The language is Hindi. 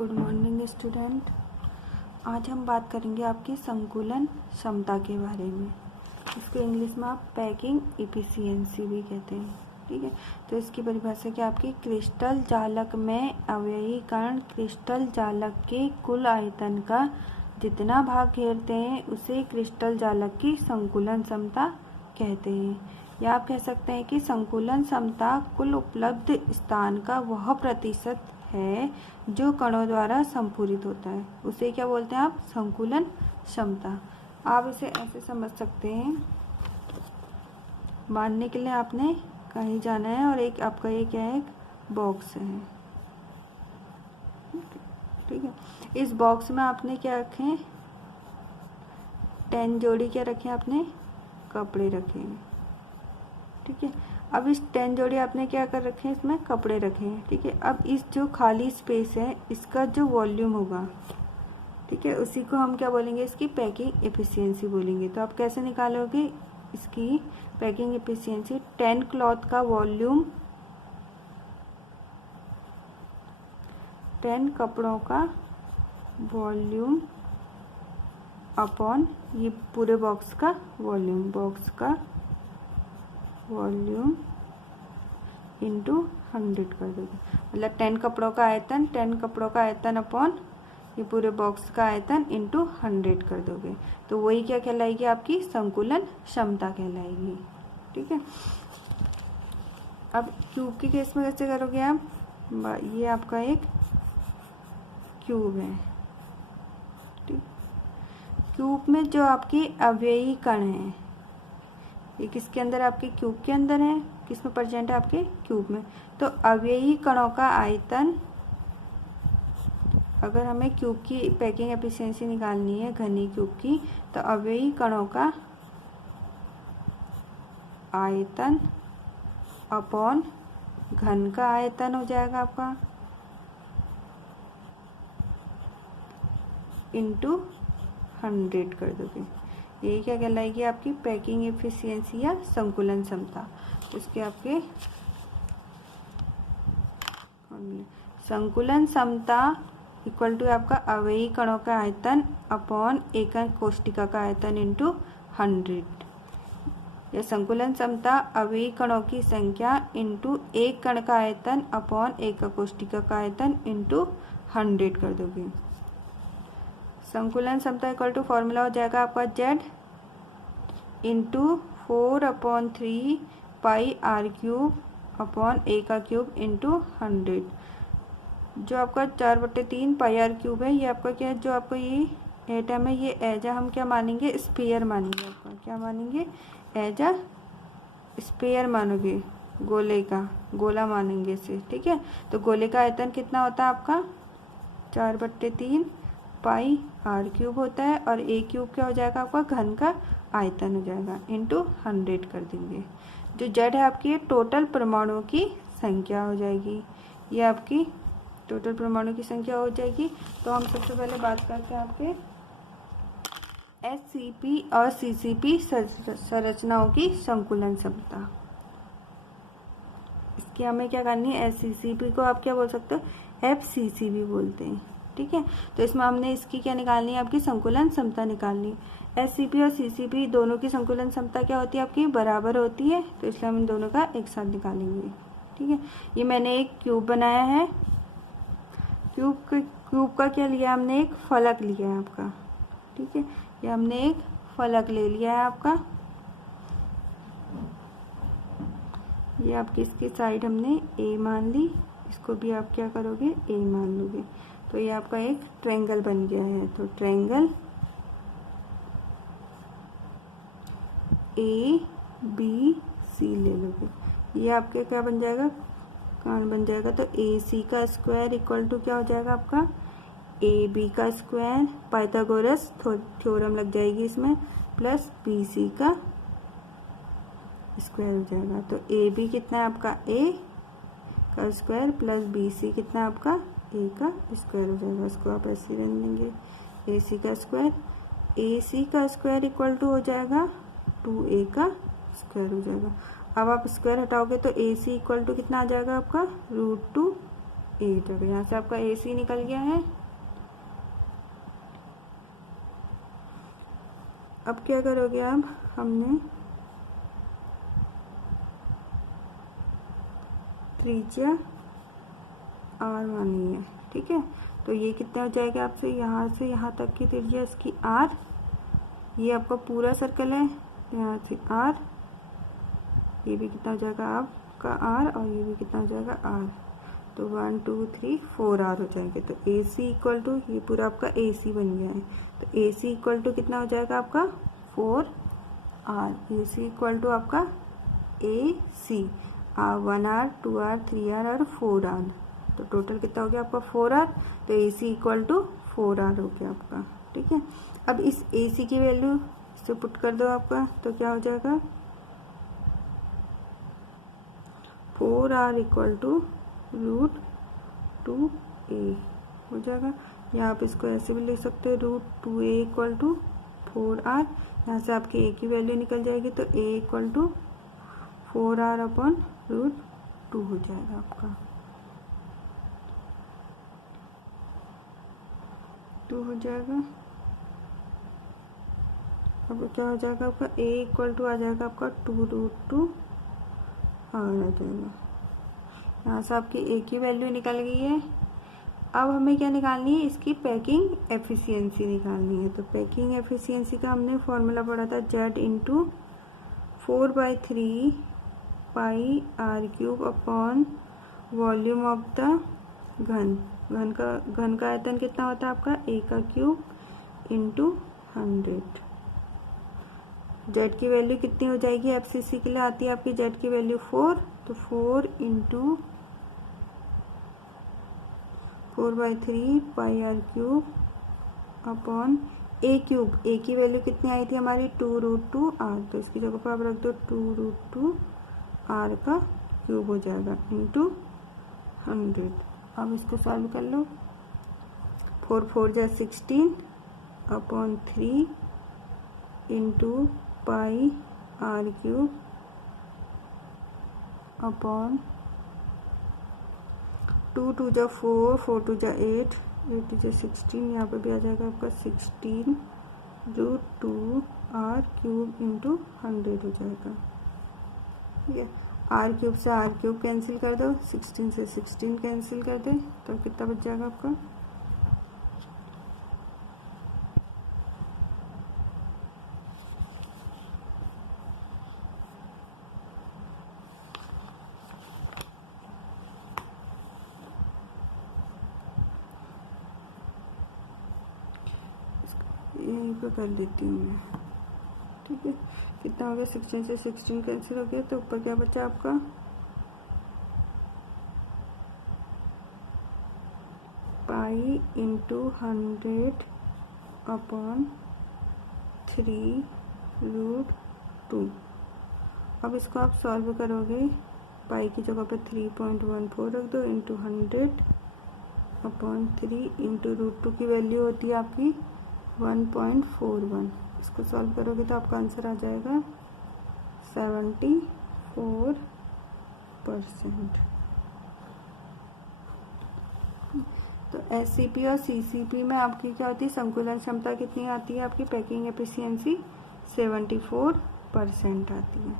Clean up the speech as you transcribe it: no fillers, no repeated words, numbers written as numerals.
Good morning student. आज हम बात करेंगे आपकी संकुलन क्षमता के बारे में। इसको इंग्लिश में आप पैकिंग एफिशिएंसी भी कहते हैं। ठीक है, तो इसकी परिभाषा क्या आपकी क्रिस्टल जालक में अवयवी कण क्रिस्टल जालक के कुल आयतन का जितना भाग घेरते हैं उसे क्रिस्टल जालक की संकुलन क्षमता कहते हैं। या आप कह सकते हैं कि संकुलन क्षमता कुल उपलब्ध स्थान का वह प्रतिशत है जो कणों द्वारा संपूरित होता है, उसे क्या बोलते हैं आप, संकुलन क्षमता। आप इसे ऐसे समझ सकते हैं, बांधने के लिए आपने कहीं जाना है और एक आपका ये क्या है, एक बॉक्स है। ठीक है, इस बॉक्स में आपने क्या रखे, 10 जोड़ी क्या रखे आपने, कपड़े रखे हैं। ठीक है, अब इस 10 जोड़ी आपने क्या कर रखे हैं, इसमें कपड़े रखे हैं। ठीक है, अब इस जो खाली स्पेस है इसका जो वॉल्यूम होगा, ठीक है, उसी को हम क्या बोलेंगे, इसकी पैकिंग एफिशिएंसी बोलेंगे। तो आप कैसे निकालोगे इसकी पैकिंग एफिशिएंसी, 10 क्लॉथ का वॉल्यूम 10 कपड़ों का वॉल्यूम अपॉन ये पूरे बॉक्स का वॉल्यूम, बॉक्स का वॉल्यूम इंटू 100 कर दोगे। मतलब 10 कपड़ों का आयतन, 10 कपड़ों का आयतन अपॉन ये पूरे बॉक्स का आयतन इंटू 100 कर दोगे, तो वही क्या कहलाएगी, आपकी संकुलन क्षमता कहलाएगी। ठीक है, अब क्यूब के केस में कैसे करोगे आप, ये आपका एक क्यूब है। ठीक, क्यूब में जो आपके अवयवी कण हैं, ये किसके अंदर, आपके क्यूब के अंदर है, किसमें प्रेजेंट है, आपके क्यूब में। तो अवयवी कणों का आयतन, अगर हमें क्यूब की पैकिंग एफिशिएंसी निकालनी है घनी क्यूब की, तो अवयवी कणों का आयतन अपॉन घन का आयतन हो जाएगा आपका इंटू 100 कर दोगे। यही क्या कहलाएगी आपकी पैकिंग एफिशिएंसी या संकुलन क्षमता। इसके आपके संकुलन क्षमता इक्वल टू आपका अवयवी कणों का आयतन अपॉन एकक कोष्टिका का आयतन इंटू 100। या संकुलन क्षमता अवयवी कणों की संख्या इंटू एक कण का आयतन अपॉन एकक कोष्टिका का आयतन इंटू 100 कर दोगे। संकुलन क्षमता इक्वल टू फॉर्मूला हो जाएगा आपका Z into 4/3 pi r cube upon a का क्यूब इंटू 100। जो आपका 4/3 पाई r क्यूब है, ये आपका क्या है, जो आपको ये एटम है, ये एज हम क्या मानेंगे, स्फीयर मानेंगे। आपका क्या मानेंगे, एज अ स्फीयर मानोगे, गोले का गोला मानेंगे इसे। ठीक है, तो गोले का आयतन कितना होता है आपका 4/3 पाई r क्यूब होता है, और a क्यूब क्या हो जाएगा आपका घन का आयतन हो जाएगा इंटू 100 कर देंगे। जो Z है आपकी, ये टोटल परमाणुओं की संख्या हो जाएगी, ये आपकी टोटल परमाणु की संख्या हो जाएगी। तो हम सबसे पहले बात करते हैं आपके SCP और CCP संरचनाओं की संकुलन क्षमता। इसकी हमें क्या करनी है, SCCP को आप क्या बोल सकते हो, FCC भी बोलते हैं। ठीक है, तो इसमें हमने इसकी क्या निकालनी है, आपकी संकुलन क्षमता निकालनी। SCP और CCP दोनों की संकुलन क्षमता क्या होती है, आपकी बराबर होती है, तो इसलिए हम इन दोनों का एक साथ निकालेंगे। ठीक है, ये मैंने एक क्यूब बनाया है, क्यूब का क्या लिया हमने, एक फलक लिया है आपका। ठीक है, ये हमने एक फलक ले लिया है आपका, ये आपकी इसकी साइड हमने A मान ली, इसको भी आप क्या करोगे, A मान लोगे, तो ये आपका एक ट्रायंगल बन गया है। तो ट्रायंगल ABC ले लोगे, ये आपके क्या बन जाएगा, कौन बन जाएगा, तो AC का स्क्वायर इक्वल टू क्या हो जाएगा आपका AB का स्क्वायर, पाइथागोरस थ्योरम लग जाएगी इसमें, प्लस BC का स्क्वायर हो जाएगा। तो AB कितना है आपका, A का स्क्वायर प्लस BC कितना आपका, A का स्क्वायर हो जाएगा। इसको आप ऐसे रहने देंगे, AC का स्क्वायर, AC का स्क्वायर इक्वल टू हो जाएगा 2A का स्क्वायर हो जाएगा। अब आप स्क्वायर हटाओगे तो AC इक्वल टू कितना आ जाएगा आपका, √2 8 हो गया। यहाँ से आपका AC निकल गया है। अब क्या करोगे आप, हमने त्रिज्या R मानी है, ठीक है। तो ये कितना हो जाएगा आपसे यहाँ से यहाँ तक की त्रिज्या इसकी R, ये आपका पूरा सर्कल है, यहाँ से R, ये भी कितना हो जाएगा आपका R, और ये भी कितना हो जाएगा R। तो 1 2 3 4 R हो जाएंगे। तो AC इक्वल टू, ये पूरा आपका AC बन गया है। तो AC इक्वल टू कितना हो जाएगा आपका 4R। AC इक्वल टू आपका AC 1 R 2 R 3 R और 4 R। तो टोटल कितना हो गया आपका 4 R। तो AC इक्वल टू 4 R हो गया आपका, ठीक है। अब इस AC की वैल्यू से पुट कर दो आपका, तो क्या हो जाएगा 4R इक्वल टू √2A हो जाएगा। या आप इसको ऐसे भी लिख सकते हो √2A इक्वल टू 4R। यहाँ से आपकी A की वैल्यू निकल जाएगी, तो A equal to 4R upon √2 हो जाएगा आपका, 2 हो जाएगा। अब क्या हो जाएगा आपका A इक्वल टू आ जाएगा आपका 2√2 आ जाएगा। यहाँ से आपकी A की वैल्यू निकल गई है। अब हमें क्या निकालनी है, इसकी पैकिंग एफिशिएंसी निकालनी है। तो पैकिंग एफिशिएंसी का हमने फॉर्मूला पढ़ा था Z into 4/3 pi R³ upon volume of the घन। घन का आयतन कितना होता है आपका A³ इंटू 100। Z की वैल्यू कितनी हो जाएगी, FCC के लिए आती है आपकी Z की वैल्यू 4। तो 4 into 4/3 pi R³ upon A³ A की वैल्यू कितनी आई थी हमारी 2√2R। तो इसकी जगह पर आप रख दो 2√2R का क्यूब हो जाएगा इंटू 100। अब इसको सॉल्व कर लो। 4 4 जा 16 upon 3 into pi R³ upon 2 2 जा 4 4 2 जा 8 8 जा 16, यहाँ पे भी आ जाएगा आपका 16√2R³ इंटू 100 हो जाएगा, ठीक है। R³ से R³ कैंसिल कर दो, 16 से 16 कैंसिल कर दे, तो कितना बच जाएगा आपका यहीं पे कर देती हूँ मैं, ठीक है। कितना हो गया 16 से 16 कैंसिल हो गया, तो ऊपर क्या बचा आपका पाई इंटू 100 अपॉन 3√2। अब इसको आप सॉल्व करोगे, पाई की जगह पे 3.14 रख दो इंटू 100 अपॉन 3 इंटू √2 की वैल्यू होती है आपकी 1.41। इसको सॉल्व करोगे तो आपका आंसर आ जाएगा 74%। तो SCP और CCP में आपकी क्या होती है, संकुलन क्षमता कितनी आती है, आपकी पैकिंग एफिशिएंसी 74% आती है।